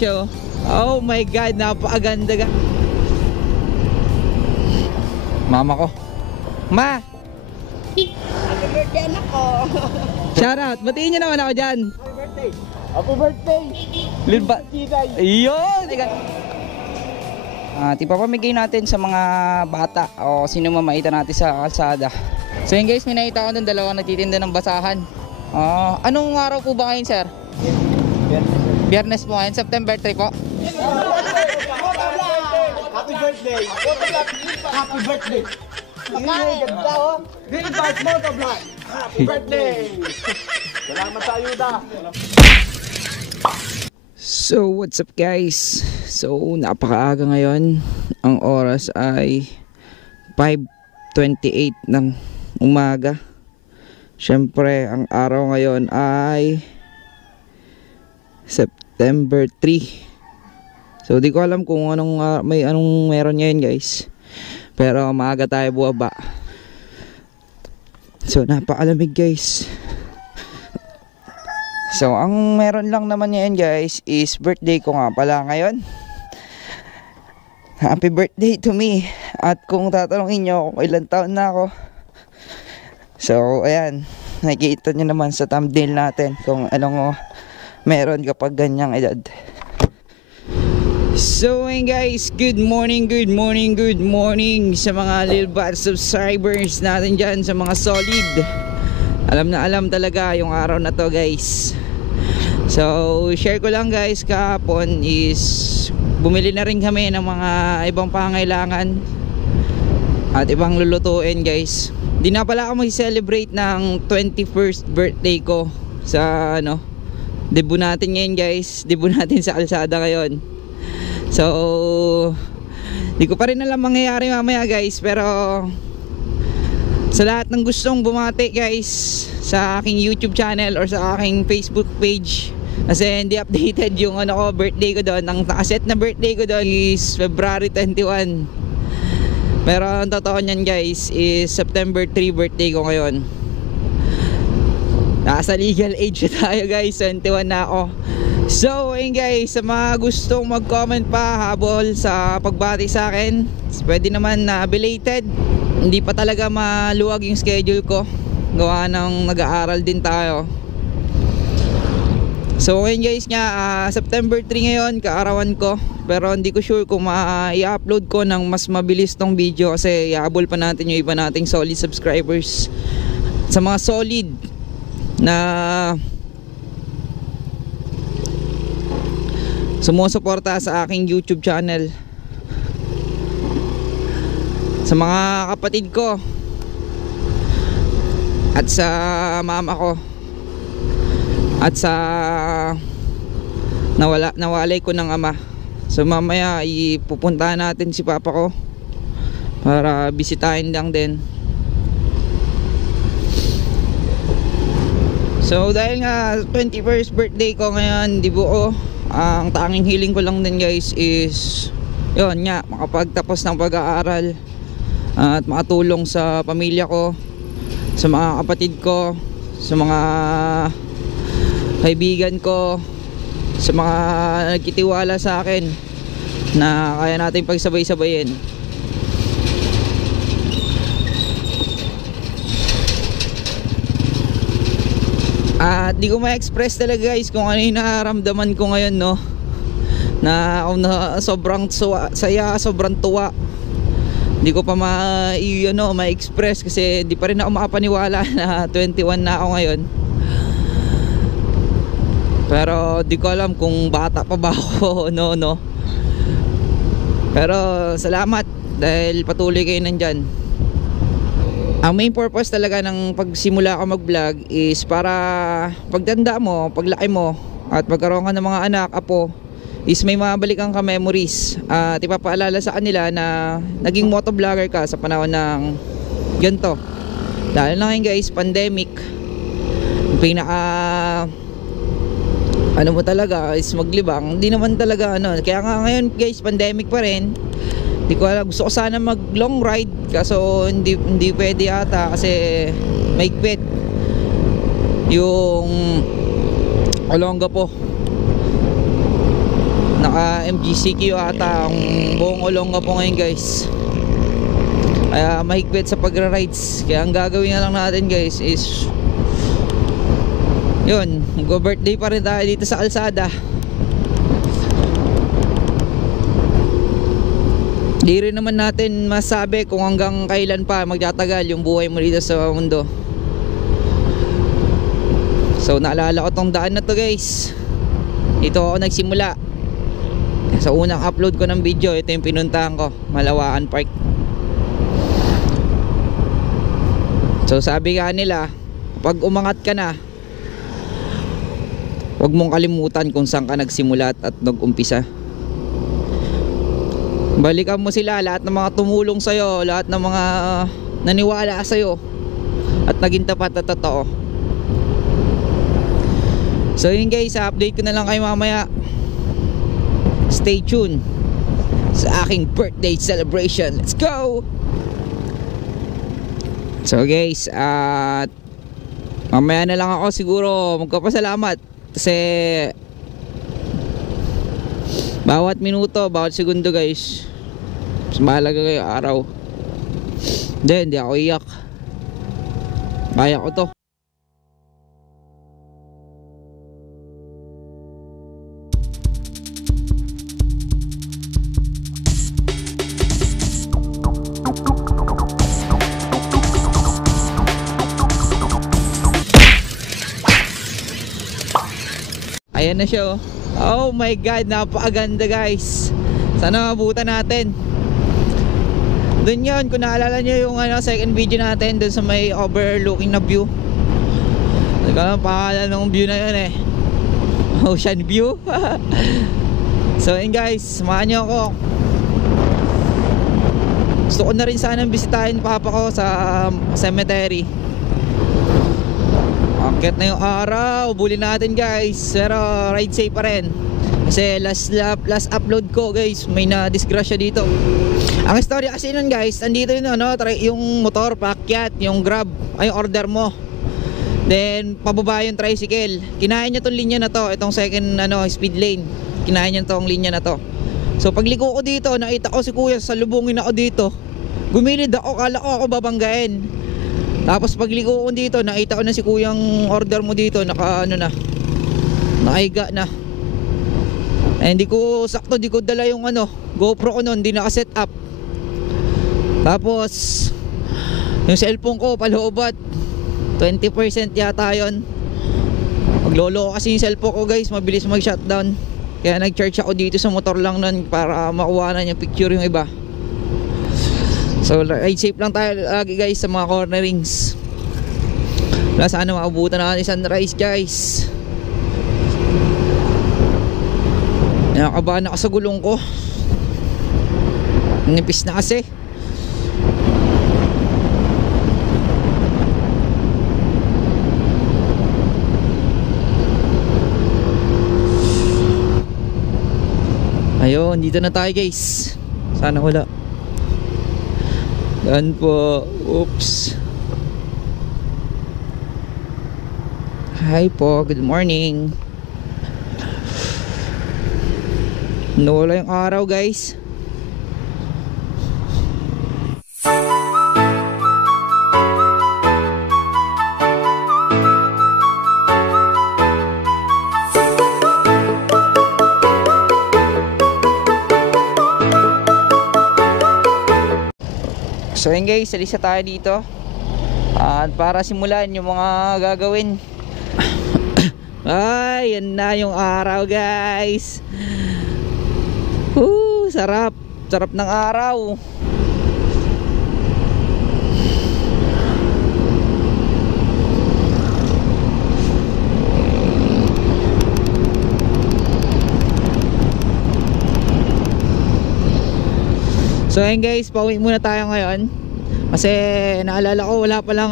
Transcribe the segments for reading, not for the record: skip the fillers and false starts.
siya, oh. Oh my God, napakaganda. Mama ko. Ma! Happy birthday, anak ko. Shoutout! Batiin niyo naman ako dyan. Happy birthday. Happy birthday. Lilba. Ayun! Tipapamigay natin sa mga bata o sino mamaita natin sa kalsada. So yun guys, may nakita ko doon dalawa nagtitinda ng basahan. Anong araw po ba ngayon, sir? Biyernes po ngayon, September 3 po. Happy birthday. Happy birthday. Ganda, oh. Greenback Motovlog. Happy birthday. Salamat sa ayuda. So what's up guys? So napakaaga ngayon. Ang oras ay 5:28 ng umaga. Syempre ang araw ngayon ay September 3. So di ko alam kung anong meron ngayon guys. Pero maaga tayo buwaba. So napakalamig guys. So ang meron lang naman ngayon guys is birthday ko nga pala ngayon. Happy birthday to me. At kung tatanungin nyo kung ilang taon na ako, so ayan, nakikita nyo naman sa thumbnail natin kung anong meron kapag ganyang edad. So ayun guys, good morning sa mga Lil Bat subscribers natin dyan, sa mga solid. Alam na alam talaga yung araw na to guys. So share ko lang guys, kahapon is bumili na rin kami ng mga ibang pangailangan at ibang lulutuin guys. Di na pala ako mag-celebrate ng 21st birthday ko sa debut natin ngayon guys. Debut natin sa kalsada ngayon. So di ko pa rin alam mangyayari mamaya guys, pero sa lahat ng gustong bumati guys sa aking YouTube channel or sa aking Facebook page, kasi hindi updated yung birthday ko doon. Ang nakaset na birthday ko doon is February 21. Pero ang totoo niyan guys is September 3 birthday ko ngayon. Nasa legal age na tayo guys, 21 na ako. So ayun guys, sa mga gustong mag-comment pa habol sa pagbati sa akin, pwede naman na belated. Hindi pa talaga maluwag yung schedule ko, gawa ng nag-aaral din tayo. So ayun guys nga, September 3 ngayon, kaarawan ko. Pero hindi ko sure kung i-upload ko ng mas mabilis tong video, kasi iabol pa natin yung iba nating solid subscribers. Sa mga solid na sumusuporta sa aking YouTube channel, sa mga kapatid ko at sa mama ko at sa nawalay ko ng ama. So mamaya ipupuntahan natin si papa ko para bisitahin lang din. So dahil nga 21st birthday ko ngayon, di buo, ang tanging hiling ko lang din guys is yun nga, makapagtapos ng pag-aaral at makatulong sa pamilya ko, sa mga kapatid ko, sa mga kaibigan ko, sa mga nagkitiwala sa akin na kaya natin pagsabay-sabayin. At di ko ma-express talaga guys kung ano yung nararamdaman ko ngayon, na ako na sobrang saya, sobrang tuwa. Di ko pa ma-express kasi di pa rin ako makapaniwala na 21 na ako ngayon. Pero di ko alam kung bata pa ba ako no. Pero salamat dahil patuloy kayo nandyan. Ang main purpose talaga ng pagsimula ako mag-vlog is para pagtanda mo, paglaki mo at magkaroon ka ng mga anak, apo, is may mabalikan ka memories at ipapaalala sa kanila na naging motovlogger ka sa panahon ng ganito. Dahil na ngayon guys, pandemic, pinaka mo talaga is maglibang. Hindi naman talaga kaya nga ngayon guys, pandemic pa rin. Hindi ko alam, gusto ko sana mag long ride, kaso hindi pwede ata kasi maigpit yung Olonga po. Naka MGCQ ata ang buong Olonga po ngayon guys. Kaya mahigpit sa pagra-rides. Kaya ang gagawin na lang natin guys is yun, mag-birthday pa rin tayo dito sa kalsada. Di rin naman natin masabi kung hanggang kailan pa magtatagal yung buhay mo dito sa mundo. So naalala ko tong daan na to guys. Dito ako nagsimula. Sa unang upload ko ng video, ito yung pinuntahan ko, Malawaan Park. So sabi nga nila, pag umangat ka na, huwag mong kalimutan kung saan ka nagsimula at nag-umpisa. Balikan mo sila, lahat ng mga tumulong sa'yo, lahat ng mga naniwala sa'yo at naging tapat at totoo. So yun guys, update ko na lang kayo mamaya. Stay tuned sa aking birthday celebration. Let's go! So guys, mamaya na lang ako siguro magpapasalamat kasi bawat minuto, bawat segundo guys, mas mahalaga kayo araw. Hindi ako iyak. Kaya ko to. Ayan na siya oh. Oh my god, napakaganda guys. Sana mabutan natin. Doon yun, kung naalala nyo yung second video natin, doon sa may overlooking na view. Hindi ko lang pangalan ng view na yun eh. Ocean view. So yun guys, samahan nyo ako. Gusto ko na rin sanang bisitahin papa ko sa cemetery. Akit na yung araw, bulin natin guys. Pero ride safe pa rin. Kasi last upload ko guys, may na-disgrasya dito. Ang istorya kasi nun guys, andito yun yung motor, paakyat, yung grab, ay yung order mo. Then pababa yung tricycle. Kinain niya tong linya na to, itong second speed lane. Kinain niya tong linya na to. So pagliko ko dito, nakita ko si kuya, salubungin ako dito. Gumilid ako, kala ko ako babanggain. Tapos pagliko ko dito, nakita ko na si kuyang order mo dito, nakahiga na. Eh, hindi ko sakto, di ko dala yung GoPro ko noon, hindi naka-set up. Tapos yung cellphone ko paloobat, 20% yata yon. Maglolo kasi yung cellphone ko guys, mabilis mag-shutdown. Kaya nag-charge ako dito sa motor lang nun para makuha na yung picture yung iba. So ride safe lang tayo lagi guys sa mga cornerings. Wala, sana makabutan natin sunrise guys. Nakakabahan ako sa gulong ko. Nipis na kasi. Ayun, dito na tayo guys. Sana wala. Yan po. Oops. Hi po, good morning. Nawala yung araw guys. So yun guys, alisa tayo dito. At para simulan yung mga gagawin. Ay, yan na yung araw guys. Sarap. Sarap ng araw. So ayun guys, pauwi muna tayo ngayon. Kasi naalala ko wala pa lang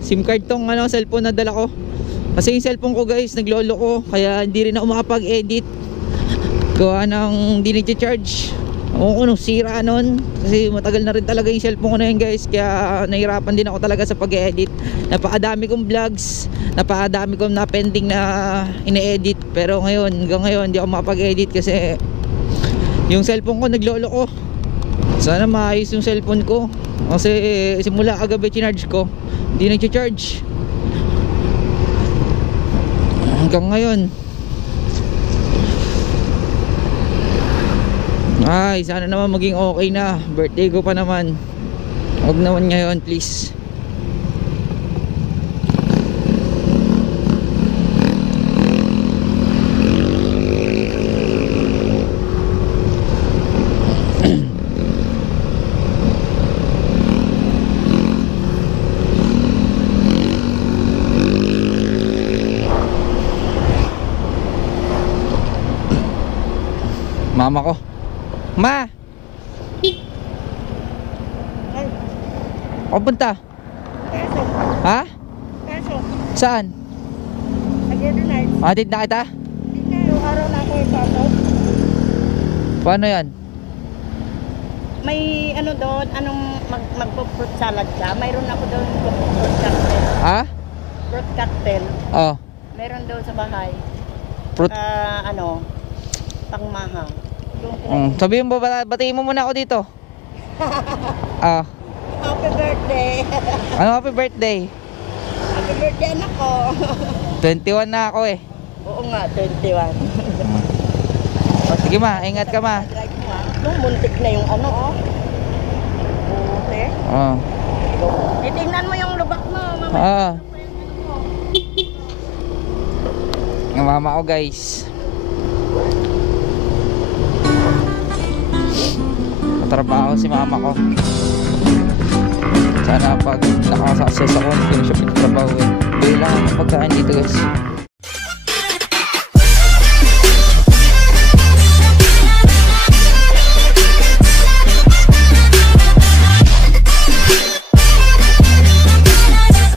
SIM card tong cellphone na dala ko. Kasi yung cellphone ko guys, naglolo ko. Kaya hindi rin ako makapag-edit. Gawa ng hindi nag-charge. Oo, sira nun. Kasi matagal na rin talaga yung cellphone ko na yun guys. Kaya nahirapan din ako talaga sa pag-edit. Napakadami kong vlogs, napakadami kong na pending na ine-edit. Pero ngayon, hanggang ngayon hindi ako makapag-edit kasi Yung cellphone ko naglolo ko. Sana maayos yung cellphone ko. Kasi simula kagabi chinarge ko, hindi nag-charge hanggang ngayon. Ay, sana naman maging okay na. Birthday ko pa naman. Huwag naman ngayon, please. Mama ko. Ma! O punta? Peso. Ha? Peso. Saan? Nag-ordinate. Atid na kita? Hindi na yung araw na ako ipasok. Paano yan? May ano doon, anong magpo-fruit salad ka? Mayroon ako doon fruit cocktail. Ha? Fruit cocktail. Oh. Meron doon sa bahay. Fruit. Ano, pangmaha. Doon ko. Sabihin mo, batiin mo muna ako dito. Ah. Happy birthday. Ano happy birthday? Happy birthday anak ko. 21 na ako eh. Oo nga, 21. O, sige ma, ingat ka ma. Drive mo ah. Nung muntik na yung ano oh. Buti. Oh. Titingnan mo yung lubak mo. Mama. Ah. Yung mama ko guys. Trabaho si mama ko. Sana pag nakaka-success ako, hindi ko na siya pagtrabaho eh. Kailangan ng pagkain dito guys.